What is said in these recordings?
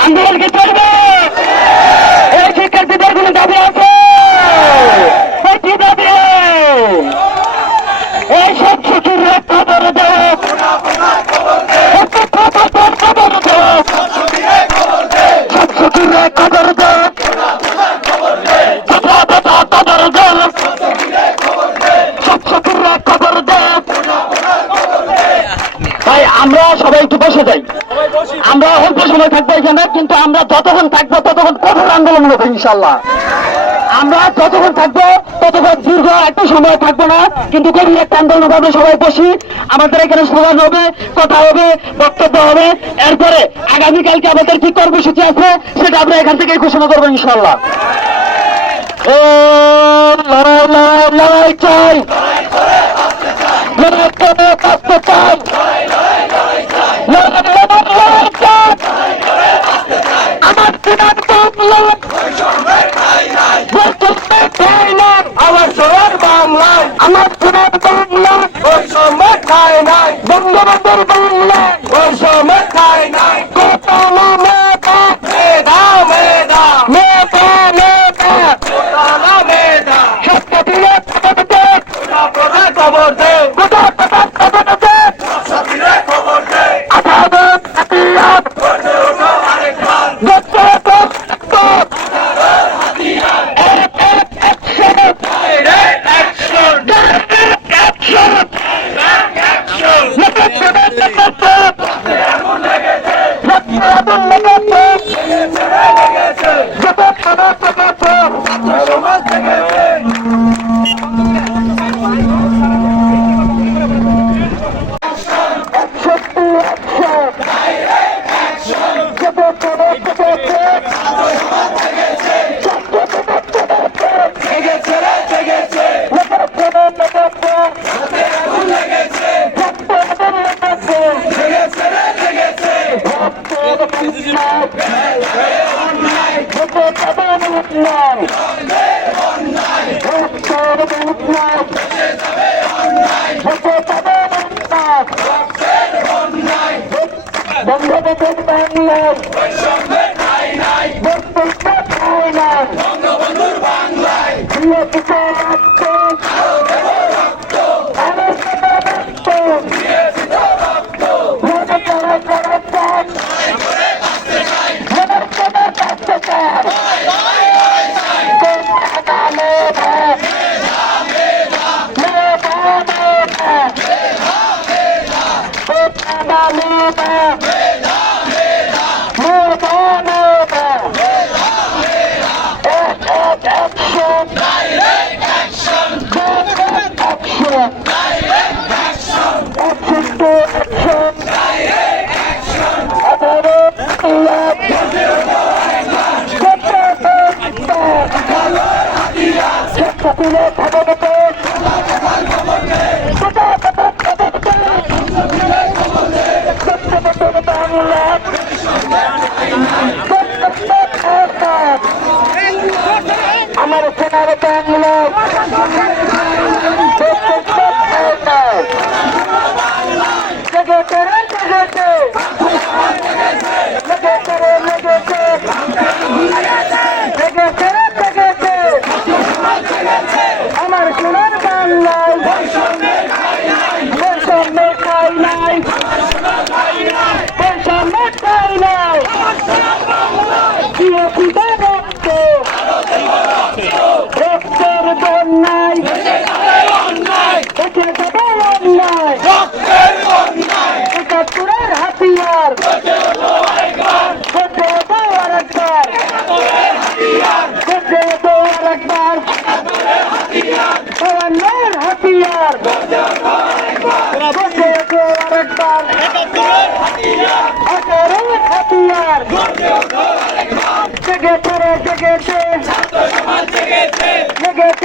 అందరికి చెడుగా সময় থাকব এখানে কিন্তু আমরা যতক্ষণ থাকব, ততক্ষণ কঠোর আন্দোলন হবে ইনশাল্লাহ আমরা যতক্ষণ থাকব, ততক্ষণ দীর্ঘ একটা সময় থাকব না, কিন্তু গভীর একটা আন্দোলন হবে, সবাই বসি, আমাদের এখানে স্লোগান হবে, কথা হবে, বক্তব্য হবে, এরপরে আগামীকালকে আমাদের কি কর্মসূচি আছে, সেটা আমরা এখান থেকে ঘোষণা করব ইনশাল্লাহ ও লড়াই লড়াই লড়াই চাই। লড়াই করে চাই লড়াই লড়াই লড়াই চাই দিনার বাংলা বৈষম্যের ঠাইনার আমার সোনার বাংলায় আমার সোনার বাংলা বৈষম্যের ঠাইনার বঙ্গবন্ধুর বাংলা বৈষম্যের ঠাইনার কত মেধা মেধা মেধা মেধা মেধা কোটালা মেধা সত্য দিয়ে খবর দে কোটা খবর দে কোটা কোটা لا تبادل বঙ্গবন্ধুর বন্ধ বঙ্গবন্ধুর বাংলায় রক্ত আমার সাদা রক্ত মনে করে করে চান আমার সাদা কাছে চান কোথা মেধা মেধা মেধা কোথা মেধা মেধা মেধা এক এক action direct action direct action action to action আঠারো লাখ তুলে খবর আমার সোনার বাংলা হাতিয়ার গড়ে দো আরেকবার। গড়ে দো আরেকবার। বায়ান্নের হাতিয়ার। গড়ে দো আরেকবার। আঠারোর হাতিয়ার। জেগেছে রে জেগেছে জেগেছে রে জেগেছে।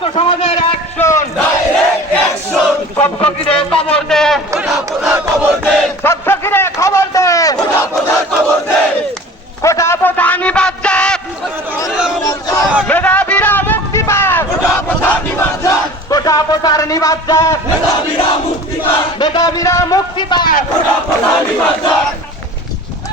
ছাত্র সমাজের অ্যাকশন ডাইরেক্ট অ্যাকশন সব ককিরে দে। খোদা খোদা কবর দে। সব খবর দে। খোদা খোদা কবর দে কোটা প্রধানি বাদ যাক মেধাবীরা মুক্তি পাক। কোটা প্রধানি বাদ যাক কোটা প্রধানি মুক্তি পাক। মেধাবীরা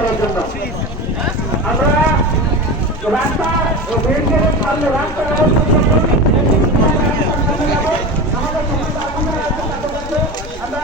করার জন্য। আমরা রাস্তা ও রেলগেটের সামনে রাস্তা ব্যবস্থা আমরা